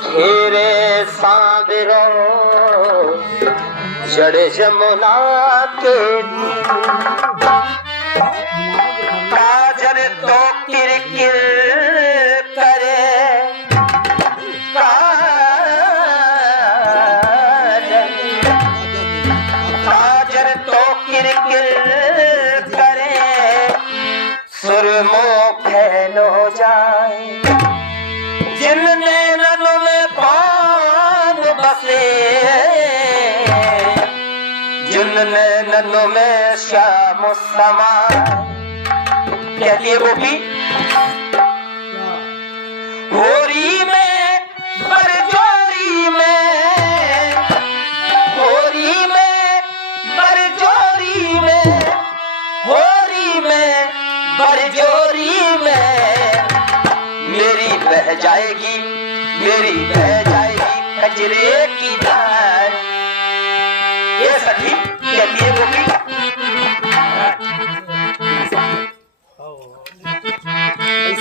घेरे सांवरो चढ़े जमुना के काजल तो किरकिर करे काजल तो किरकिर करे सुरमो फैलो जाए जिन नैनों में कौन बसे जिन नैनों में श्याम समा कहती है गोपी होरी में बरजोरी में होरी में बरजोरी में होरी में बरजोरी में मेरी बह जाएगी कजरे की धार। ये सखी कहती है गोपी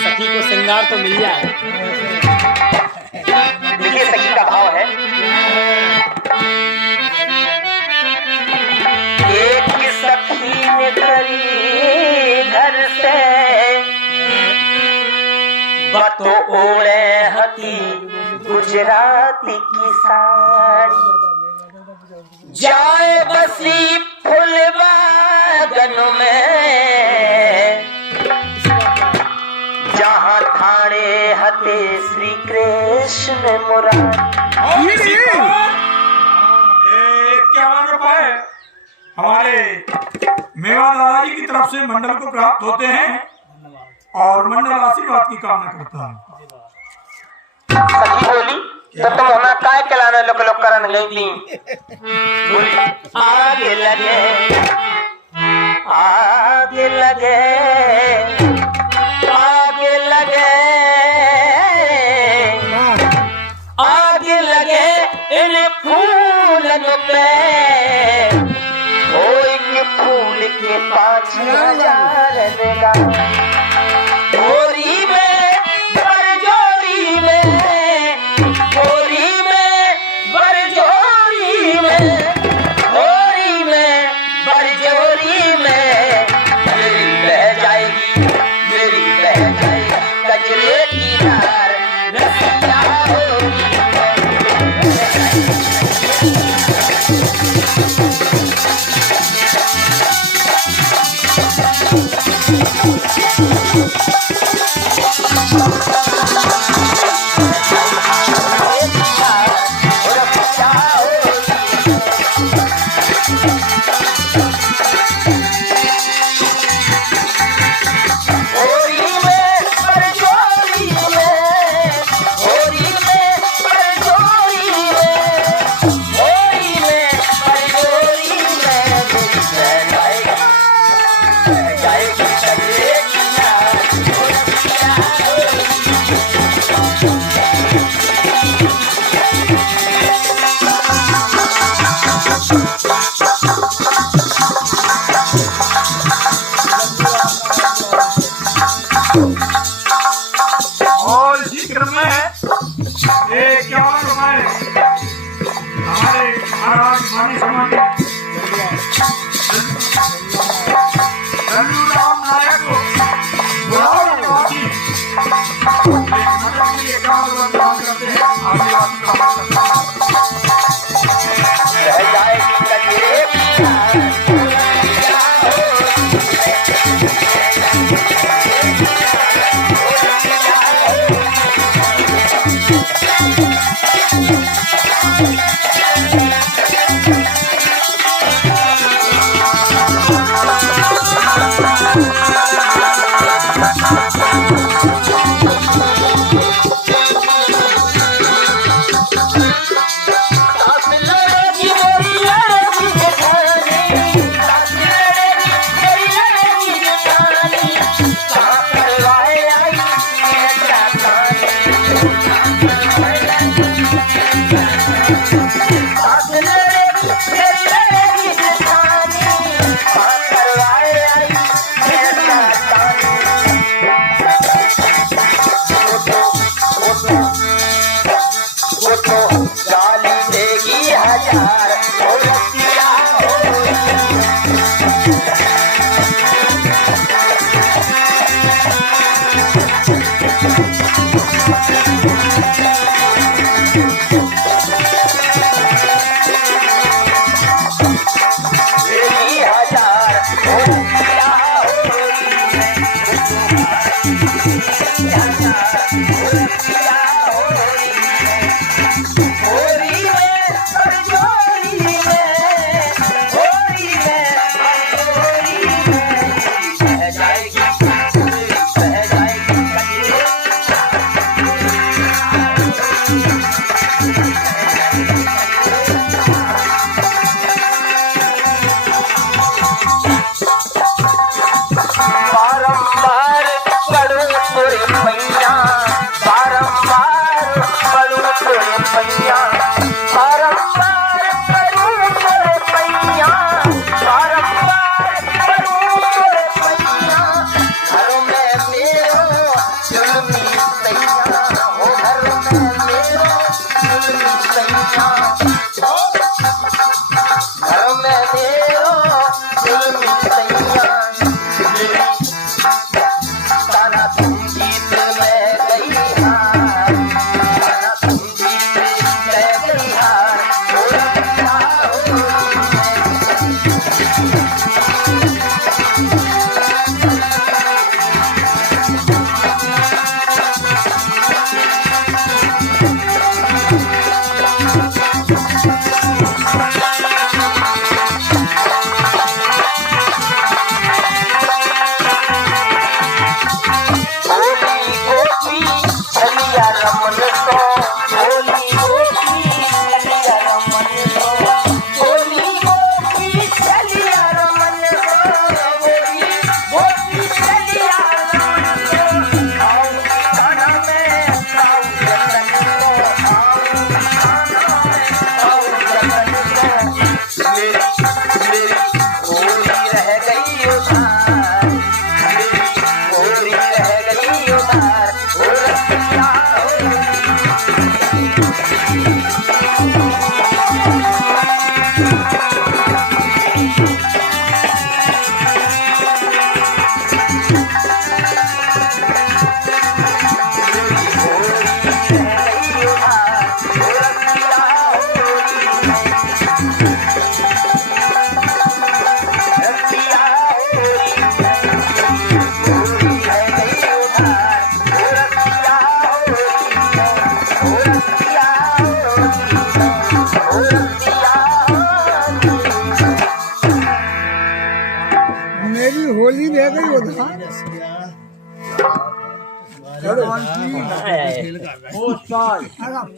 सखी को श्रृंगार तो मिल जाए। देखिए सखी का भाव है एक सखी निकली घर से बतो ओढ़े हती गुजराती की साड़ी जाए बसी फूल बागन में जहाँ थाने हते श्री कृष्ण मुरारी। क्या कृपा है हमारे मेवा दादा जी की तरफ से मंडल को प्राप्त होते हैं और मंडल आशीर्वाद की कामना करता है। सखी बोली तो तुम होना काय चलाना लोक लोक करन गई थी। बोली आगे लगे आगे लगे आगे लगे आगे लगे इन फूलन पे ओ एक फूल के 5000 लगा होरी में बरजोरी में होरी में बरजोरी में होरी में बरजोरी में मेरी बह जाएगी कजरे की धार रसिया होरी में। कान्हा तुम जीत में गई हार, कान्हा तुम जीत में गई हार, हो रसिया मेरी होली रह गई उधर।